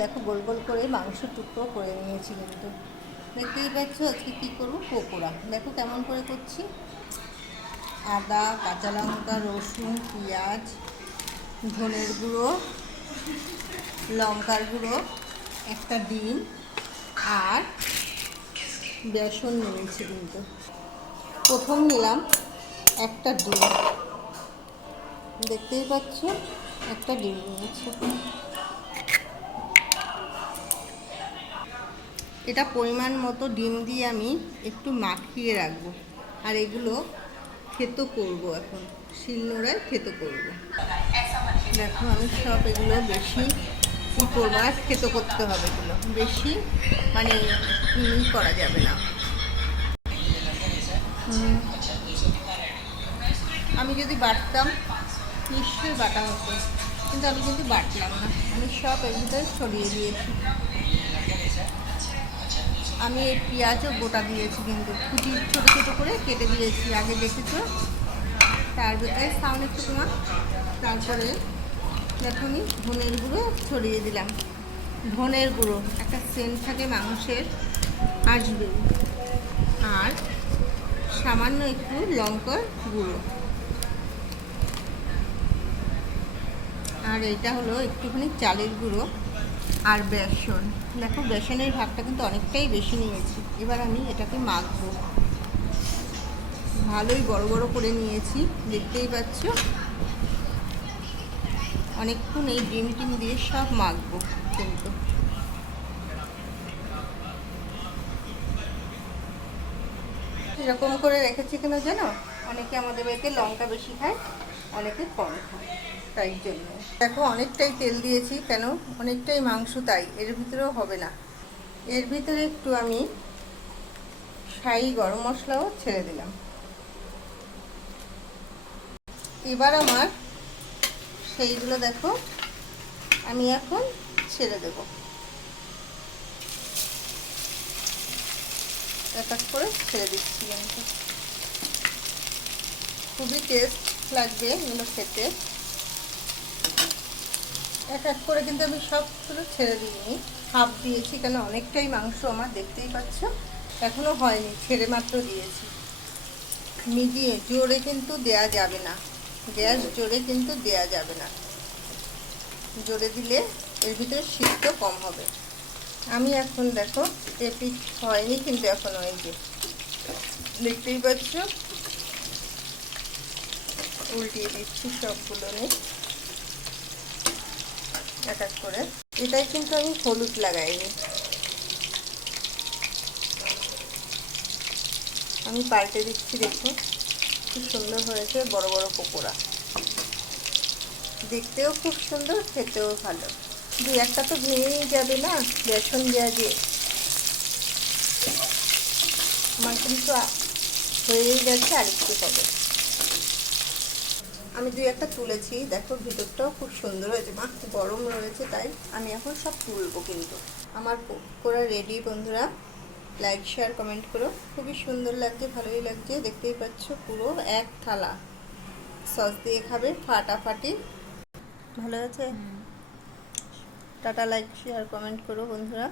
দেখো, গোল গোল করে মাংস টুকরো করে নিয়েছি কিন্তু। দেখতেই পাচ্ছ আজকে কী করব? পকোড়া। দেখো কেমন করে করছি। আদা, কাঁচা লঙ্কা, রসুন, পেঁয়াজ, ধনের গুঁড়ো, লঙ্কার গুঁড়ো, একটা ডিম আর বেসন নিয়েছি কিন্তু। প্রথম নিলাম একটা ডিম। দেখতেই পাচ্ছ, একটা ডিম নিয়েছি। এটা পরিমাণ মতো ডিম দিয়ে আমি একটু মাখিয়ে রাখব। আর এগুলো থেতো করব এখন। শিলনোড়ায় থেতো করব। দেখো আমি সব এগুলো বেশি কী করব? না থেতো করতে হবে এগুলো। বেশি মানে করা যাবে না। আমি যদি বাটতাম, নিশ্চয়ই বাটা হতো। কিন্তু আমি কিন্তু বাটলাম না। আমি সব ভিতরে ছড়িয়ে দিয়েছি। আমি এই পেঁয়াজও গোটা দিয়েছি কিন্তু কুচি ছোটো ছোটো করে কেটে দিয়েছি, আগে দেখেছ? তার ভিতরে সাউন্ড একটু তোমার তারপরে আমি ধনের গুঁড়ো ছড়িয়ে দিলাম। ধনের গুঁড়ো, একটা সেন্ট থাকে মাংসের, আসবে। আর সামান্য একটু লঙ্কার গুঁড়ো। আর এটা হলো একটুখানি চালের গুঁড়ো। আর বেসন। দেখো, বেসনের ভাগটা কিন্তু অনেকটাই বেশি নিয়েছি। এবার আমি এটাকে মাখবো। ভালোই বড় বড় করে নিয়েছি, দেখতেই পাচ্ছ? অনেকক্ষণ এই ডিম টিম দিয়ে সব মাখবো কিন্তু। এরকম করে রেখেছি কেন জানো? অনেকে আমাদের বাড়িতে লঙ্কা বেশি খায়। অনেকে কম খায়, তাই জন্য। দেখো, অনেকটাই তেল দিয়েছি, কেন? অনেকটাই মাংস, তাই। এর ভিতরেও হবে না। এর ভিতরে একটু আমি শাহি গরম মশলাও ছেড়ে দিলাম। এবার আমার সেইগুলো দেখো, আমি এখন ছেড়ে দেব। এক এক করে ছেড়ে দিচ্ছি খুবই টেস্ট লাগবে এগুলো খেতে। এক এক করে কিন্তু আমি সবগুলো ছেড়ে দিইনি। হাফ দিয়েছি কেন অনেকটাই মাংস আমার, দেখতেই পাচ্ছ? এখনও হয়নি, ছেড়ে মাত্র দিয়েছি। মিডিয়ে জোরে কিন্তু দেয়া যাবে না। গ্যাস জোরে কিন্তু দেয়া যাবে না। জোরে দিলে এর ভিতরে শীত কম হবে। আমি এখন দেখো এপিট হয়নি কিন্তু এখন যে। দেখতেই পাচ্ছ? উল্টিয়ে দিচ্ছি সবগুলো এক এক করে। এটাই কিন্তু আমি হলুদ লাগাইনি। আমি পাল্টে দিচ্ছি, দেখো। খুব সুন্দর হয়েছে বড় বড় পকোড়া। দেখতেও খুব সুন্দর, খেতেও ভালো। দু একটা তো ভেঙেই যাবে না, বেসন দেওয়া দিয়ে আমার কিন্তু হয়েই গেছে, আরেকটু হবে। আমি দুই একটা তুলেছি। দেখো ভিতরটাও খুব সুন্দর হয়েছে। মা গরম রয়েছে তাই আমি এখন সব তুলবো কিন্তু। আমার পকোড়া রেডি বন্ধুরা। লাইক শেয়ার কমেন্ট করো। খুবই সুন্দর লাগছে ভালোই লাগছে। দেখতেই পাচ্ছ পুরো এক থালা। সস দিয়ে খাবে ফাটাফাটি। ভালো আছে? টাটা লাইক শেয়ার কমেন্ট করো বন্ধুরা।